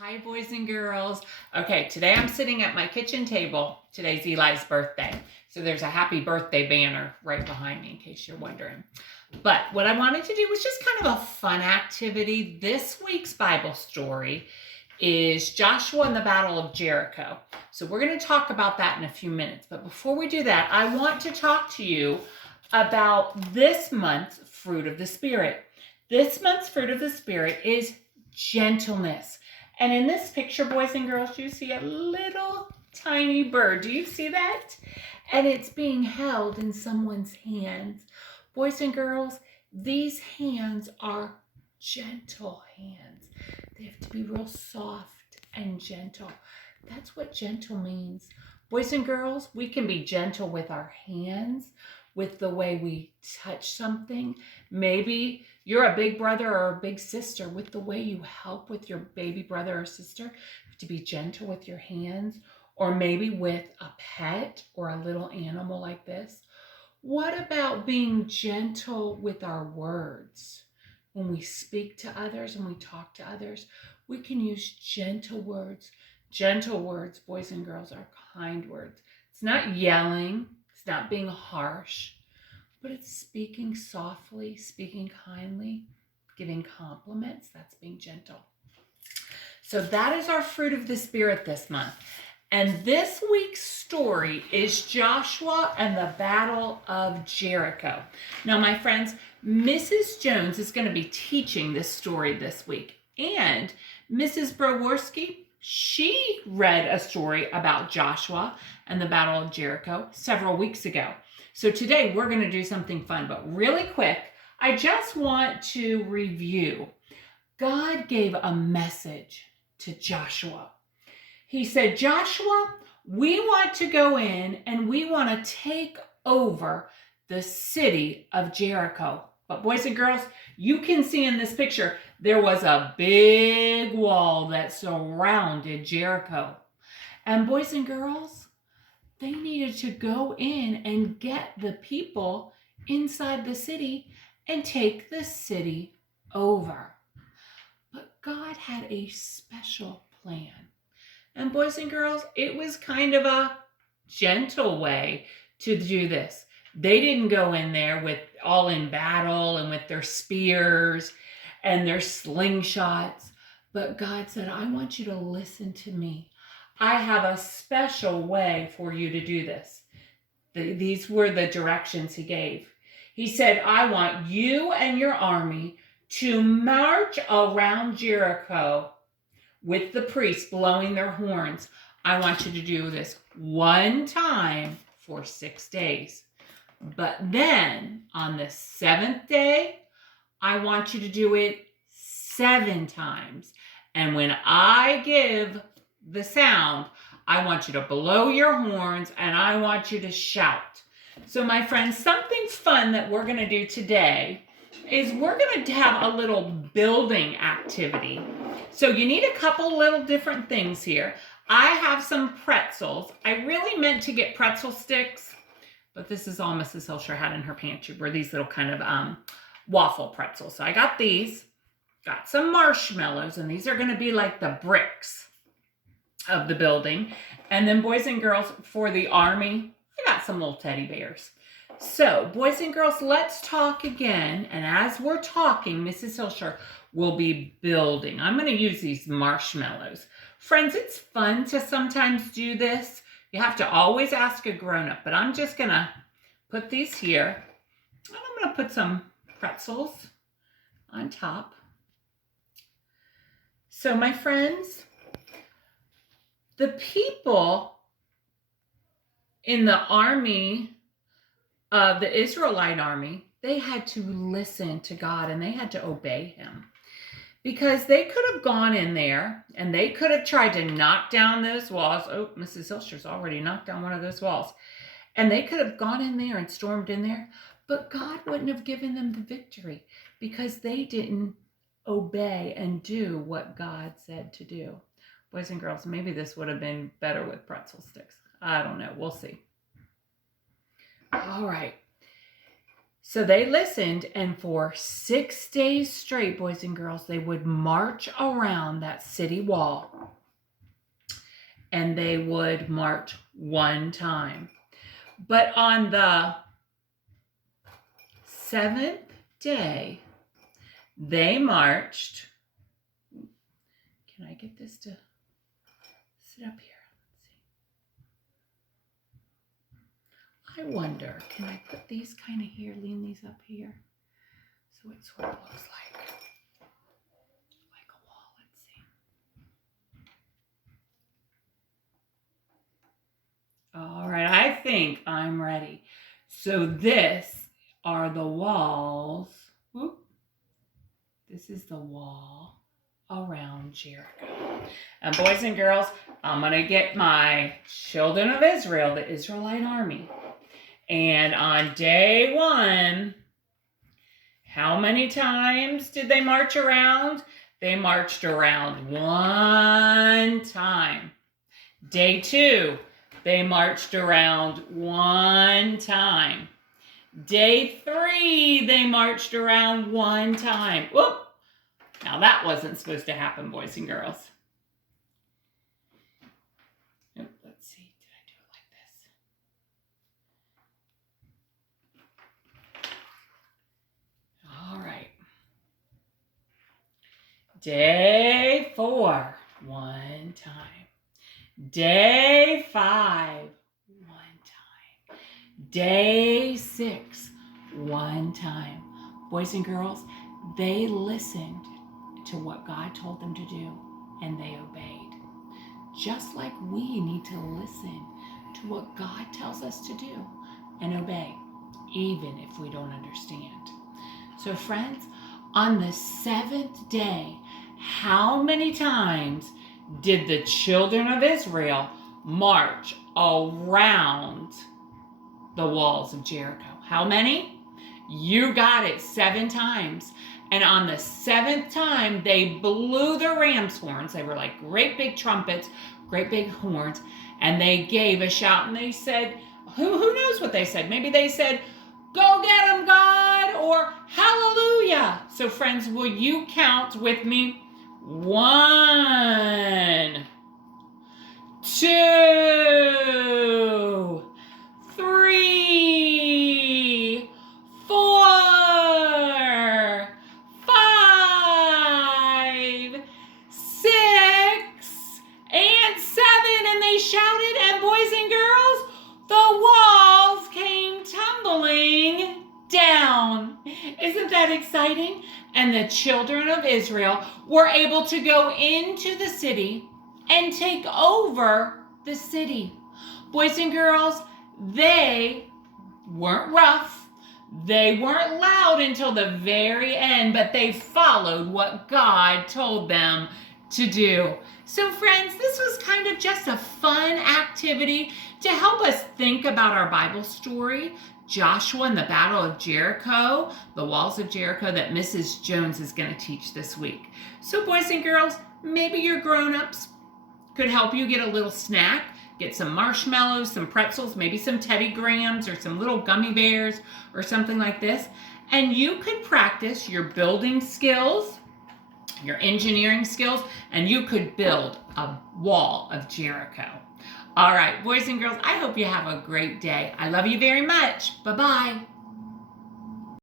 Hi, boys and girls. Okay, today I'm sitting at my kitchen table. Today's Eli's birthday. So there's a happy birthday banner right behind me in case you're wondering. But what I wanted to do was just kind of a fun activity. This week's Bible story is Joshua and the Battle of Jericho. So we're going to talk about that in a few minutes. But before we do that, I want to talk to you about this month's fruit of the Spirit. This month's fruit of the Spirit is gentleness. And in this picture, boys and girls, you see a little tiny bird. Do you see that? And it's being held in someone's hands. Boys and girls, these hands are gentle hands. They have to be real soft and gentle. That's what gentle means. Boys and girls, we can be gentle with our hands, with the way we touch something. Maybe you're a big brother or a big sister, with the way you help with your baby brother or sister, to be gentle with your hands, or maybe with a pet or a little animal like this. What about being gentle with our words? When we speak to others and we talk to others, we can use gentle words. Gentle words, boys and girls, are kind words. It's not yelling. It's not being harsh, but it's speaking softly, speaking kindly, giving compliments. That's being gentle. So that is our fruit of the Spirit this month. And this week's story is Joshua and the Battle of Jericho. Now, my friends, Mrs. Jones is going to be teaching this story this week. And Mrs. Broworski, she read a story about Joshua and the Battle of Jericho several weeks ago. So today we're going to do something fun, but really quick, I just want to review. God gave a message to Joshua. He said, Joshua, we want to go in and we want to take over the city of Jericho. But boys and girls, you can see in this picture, there was a big wall that surrounded Jericho. And boys and girls, they needed to go in and get the people inside the city and take the city over. But God had a special plan. And boys and girls, it was kind of a gentle way to do this. They didn't go in there with all in battle and with their spears and their slingshots. But God said, I want you to listen to me. I have a special way for you to do this. These were the directions he gave. He said, I want you and your army to march around Jericho with the priests blowing their horns. I want you to do this one time for 6 days. But then on the 7th day, I want you to do it 7 times. And when I give the sound, I want you to blow your horns and I want you to shout. So my friends, something fun that we're going to do today is we're going to have a little building activity. So you need a couple little different things here. I have some pretzels. I really meant to get pretzel sticks, but this is all Mrs. Hilsher had in her pantry, were these little kind of waffle pretzels. So I got these, got some marshmallows, and these are going to be like the bricks of the building. And then boys and girls, for the army, I got some little teddy bears. So boys and girls, let's talk again. And as we're talking, Mrs. Hilsher will be building. I'm going to use these marshmallows. Friends, it's fun to sometimes do this. You have to always ask a grown-up, but I'm just going to put these here. And I'm going to put some pretzels on top. So my friends, the people in the army, the Israelite army, they had to listen to God and they had to obey him. Because they could have gone in there and they could have tried to knock down those walls. Oh, Mrs. Hilsher's already knocked down one of those walls. And they could have gone in there and stormed in there. But God wouldn't have given them the victory because they didn't obey and do what God said to do. Boys and girls, maybe this would have been better with pretzel sticks. I don't know. We'll see. All right. So they listened, and for 6 days straight, boys and girls, they would march around that city wall. And they would march one time. But on the 7th day, they marched. Can I get this to sit up here? I wonder, can I put these kind of here, lean these up here, so it sort of looks like a wall. Let's see. All right, I think I'm ready. So this are the walls. Whoop. This is the wall around Jericho. And boys and girls, I'm going to get my children of Israel, the Israelite army. And on day 1, how many times did they march around? They marched around 1 time. Day 2, they marched around 1 time. Day 3, they marched around 1 time. Whoop! Now that wasn't supposed to happen, boys and girls. Let's see, did I do it like this? All right. Day 4, 1 time. Day 5, 1 time. Day 6, 1 time. Boys and girls, they listened to what God told them to do, and they obeyed. Just like we need to listen to what God tells us to do and obey, even if we don't understand. So friends, on the 7th day, how many times did the children of Israel march around the walls of Jericho? How many? You got it, 7 times. And on the 7th time, they blew their ram's horns. They were like great big trumpets, great big horns. And they gave a shout, and they said, who knows what they said? Maybe they said, "Go get them, God," or "Hallelujah." So friends, will you count with me? 1, 2, 3, 4, 5, 6, and 7. And they shouted, and boys and girls, the walls came tumbling down. Isn't that exciting? And the children of Israel were able to go into the city and take over the city. Boys and girls, they weren't rough. They weren't loud until the very end, but they followed what God told them to do. So friends, this was kind of just a fun activity to help us think about our Bible story, Joshua and the Battle of Jericho, the Walls of Jericho, that Mrs. Jones is going to teach this week. So boys and girls, maybe your grown-ups could help you get a little snack. Get some marshmallows, some pretzels, maybe some Teddy Grahams or some little gummy bears or something like this. And you could practice your building skills, your engineering skills, and you could build a wall of Jericho. All right, boys and girls, I hope you have a great day. I love you very much. Bye-bye.